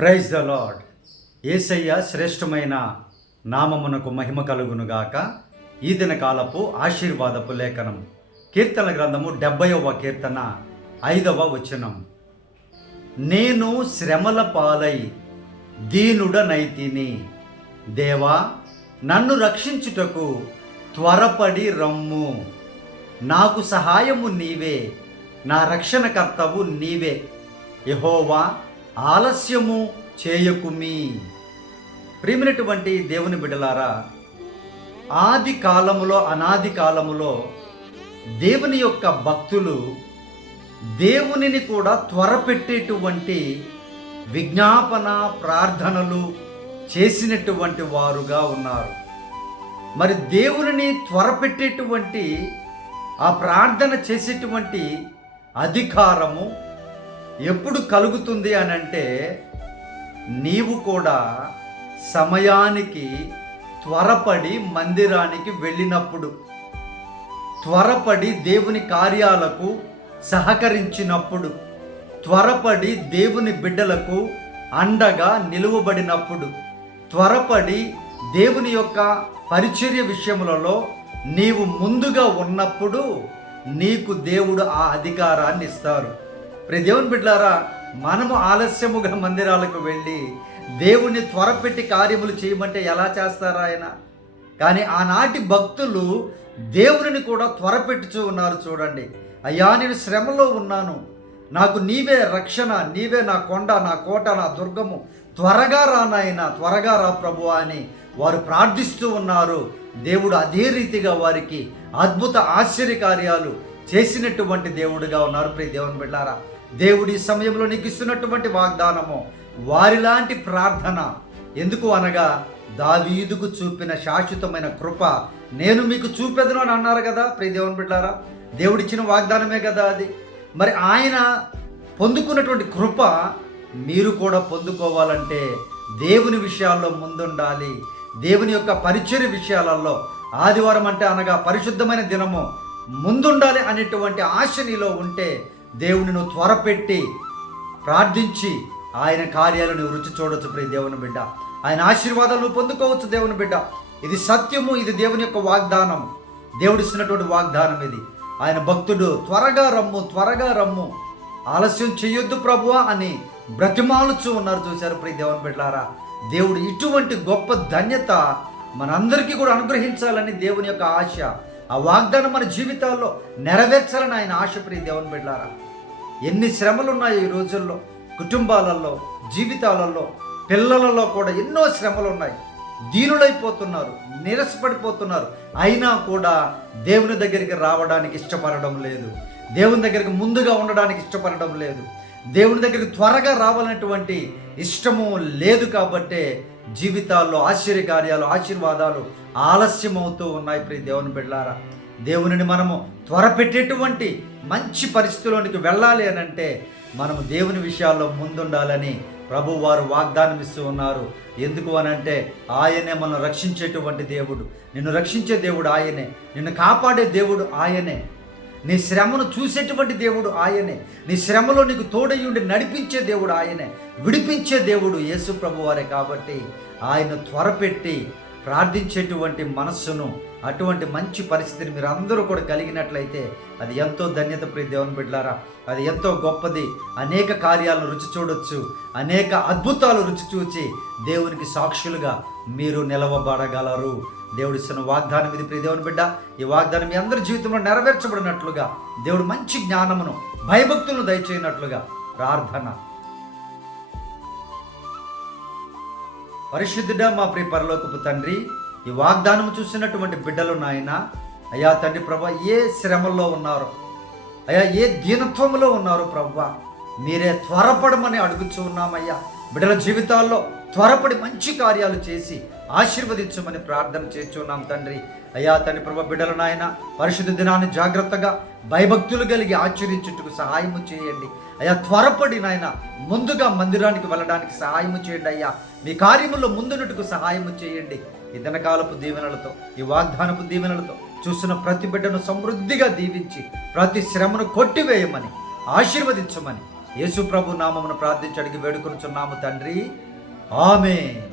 Praise the lord ఏసయ్య శ్రేష్టమైన నామమునకు మహిమ కలుగునుగాక ఈ దిన కాలపు ఆశీర్వాదపు లేఖనం. కీర్తన గ్రంథము డెబ్బైవ కీర్తన ఐదవ వచనం. నేను శ్రమల పాలై దీనుడనైతిని దేవా నన్ను రక్షించుటకు త్వరపడి రమ్ము. నాకు సహాయము నీవే నా రక్షణకర్తవు నీవే. యహోవా ఆలస్యము చేయకుమి. ప్రియమైనటువంటి దేవుని బిడలారా ఆది కాలములో అనాది కాలములో దేవుని యొక్క భక్తులు దేవునిని కూడా త్వరపెట్టేటువంటి విజ్ఞాపన ప్రార్థనలు చేసినటువంటి వారుగా ఉన్నారు. మరి దేవునిని త్వరపెట్టేటువంటి ఆ ప్రార్థన చేసేటువంటి అధికారము ఎప్పుడు కలుగుతుంది అని అంటే నీవు కూడా సమయానికి త్వరపడి మందిరానికి వెళ్ళినప్పుడు త్వరపడి దేవుని కార్యాలకు సహకరించినప్పుడు త్వరపడి దేవుని బిడ్డలకు అండగా నిలువబడినప్పుడు త్వరపడి దేవుని యొక్క పరిచర్య విషయములలో నీవు ముందుగా ఉన్నప్పుడు నీకు దేవుడు ఆ అధికారాన్ని ఇస్తారు. ప్రియ దేవుని బిడ్డారా మనము ఆలస్యముగా మందిరాలకు వెళ్ళి దేవుణ్ణి త్వరపెట్టి కార్యములు చేయమంటే ఎలా చేస్తారా ఆయన? కానీ ఆనాటి భక్తులు దేవునిని కూడా త్వరపెట్టుచూ ఉన్నారు చూడండి. అయ్యా నేను శ్రమలో ఉన్నాను. నాకు నీవే రక్షణ నీవే నా కొండ నా కోట నా దుర్గము. త్వరగా రా నాయన త్వరగా రా ప్రభు అని వారు ప్రార్థిస్తూ ఉన్నారు. దేవుడు అదే రీతిగా వారికి అద్భుత ఆశ్చర్య కార్యాలు చేసినటువంటి దేవుడిగా ఉన్నారు ప్రియ దేవుని బిడ్డారా. దేవుడి సమయంలో నీకు ఇస్తున్నటువంటి వాగ్దానము వారిలాంటి ప్రార్థన. ఎందుకు అనగా దావీదుకు చూపిన శాశ్వతమైన కృప నేను మీకు చూపెదను అని అన్నారు కదా ప్రియ దేవుని బిడ్డారా? దేవుడిచ్చిన వాగ్దానమే కదా అది. మరి ఆయన పొందుకున్నటువంటి కృప మీరు కూడా పొందుకోవాలంటే దేవుని విషయాల్లో ముందుండాలి. దేవుని యొక్క పరిచర్య విషయాలలో ఆదివారం అంటే అనగా పరిశుద్ధమైన దినము ముందుండాలి అనేటువంటి ఆశ నీలో ఉంటే దేవుని నువ్వు త్వరపెట్టి ప్రార్థించి ఆయన కార్యాలను రుచి చూడొచ్చు ప్రియ దేవుని బిడ్డ. ఆయన ఆశీర్వాదాలు పొందుకోవచ్చు దేవుని బిడ్డ. ఇది సత్యము ఇది దేవుని యొక్క వాగ్దానం. దేవుడిస్తున్నటువంటి వాగ్దానం ఇది. ఆయన భక్తుడు త్వరగా రమ్ము త్వరగా రమ్ము. ఆలస్యం చేయొద్దు ప్రభువా అని బ్రతిమాలుచూ ఉన్నారు చూశారు ప్రియ దేవుని బిడ్డారా దేవుడు ఇటువంటి గొప్ప ధన్యత మనందరికీ కూడా అనుగ్రహించాలని దేవుని యొక్క ఆశ. ఆ వాగ్దానం మన జీవితాల్లో నెరవేర్చాలని ఆయన ఆశ దేవుని బిడ్డారా ఎన్ని శ్రమలు ఉన్నాయో ఈ రోజుల్లో కుటుంబాలలో జీవితాలలో పిల్లలలో కూడా ఎన్నో శ్రమలు ఉన్నాయి దీనులైపోతున్నారు నీరసపడిపోతున్నారు. అయినా కూడా దేవుని దగ్గరికి రావడానికి ఇష్టపడడం లేదు. దేవుని దగ్గరికి ముందుగా ఉండడానికి ఇష్టపడడం లేదు. దేవుని దగ్గరికి త్వరగా రావాలనేటువంటి ఇష్టము లేదు కాబట్టే జీవితాల్లో ఆశ్చర్యకార్యాలు ఆశీర్వాదాలు ఆలస్యమవుతూ ఉన్నాయి ప్రియ దేవుని బిడ్డారా దేవునిని మనము త్వరపెట్టేటువంటి మంచి పరిస్థితిలోనికి వెళ్ళాలి అని అంటే మనము దేవుని విషయాల్లో ముందుండాలని ప్రభు వారు వాగ్దానం ఇస్తూ ఉన్నారు. ఎందుకు అని అంటే ఆయనే మనం రక్షించేటువంటి దేవుడు. నిన్ను రక్షించే దేవుడు ఆయనే. నిన్ను కాపాడే దేవుడు ఆయనే. నీ శ్రమను చూసేటువంటి దేవుడు ఆయనే. నీ శ్రమలో నీకు తోడయ్యుండి నడిపించే దేవుడు ఆయనే. విడిపించే దేవుడు యేసు ప్రభు వారే కాబట్టి ఆయన త్వరపెట్టి ప్రార్థించేటువంటి మనస్సును అటువంటి మంచి పరిస్థితిని మీరు అందరూ కూడా కలిగినట్లయితే అది ఎంతో ధన్యత ప్రియ దేవుని బిడ్డారా అది ఎంతో గొప్పది. అనేక కార్యాలను రుచి చూడొచ్చు. అనేక అద్భుతాలు రుచి చూచి దేవునికి సాక్షులుగా మీరు నిలవబడగలరు. దేవుడిస్తున్న వాగ్దానం ఇది ప్రియ దేవుని బిడ్డ. ఈ వాగ్దానం మీ అందరి జీవితంలో నెరవేర్చబడినట్లుగా దేవుడు మంచి జ్ఞానమును భయభక్తులను దయచేయనట్లుగా ప్రార్థన. పరిశుద్ధుడా మా ప్రియ పరలోకపు తండ్రి ఈ వాగ్దానం చూసినటువంటి బిడ్డలు నాయన అయ్యా తండ్రి ప్రభా ఏ శ్రమల్లో ఉన్నారు అయ్యా ఏ దీనత్వంలో ఉన్నారు ప్రభా మీరే త్వరపడమని అడుగుచూ ఉన్నామయ్యా. బిడ్డల జీవితాల్లో త్వరపడి మంచి కార్యాలు చేసి ఆశీర్వదించమని ప్రార్థన చేస్తున్నాం తండ్రి. అయ్యా తండ్రి ప్రభ బిడ్డల నాయన పరిశుద్ధ దినాన్ని జాగ్రత్తగా భయభక్తులు కలిగి ఆచరించుటకు సహాయము చేయండి. అయ్యా త్వరపడి నాయన ముందుగా మందిరానికి వెళ్ళడానికి సహాయము చేయండి అయ్యా. మీ కార్యముల్లో ముందునుటకు సహాయము చేయండి. ఈ దినకాలపు దీవెనలతో ఈ వాగ్దానపు దీవెనలతో చూసిన ప్రతి బిడ్డను సమృద్ధిగా దీవించి ప్రతి శ్రమను కొట్టివేయమని ఆశీర్వదించమని యేసు ప్రభు నామమును ప్రార్థించడానికి వేడుకొనుచున్నాము తండ్రి. 아멘.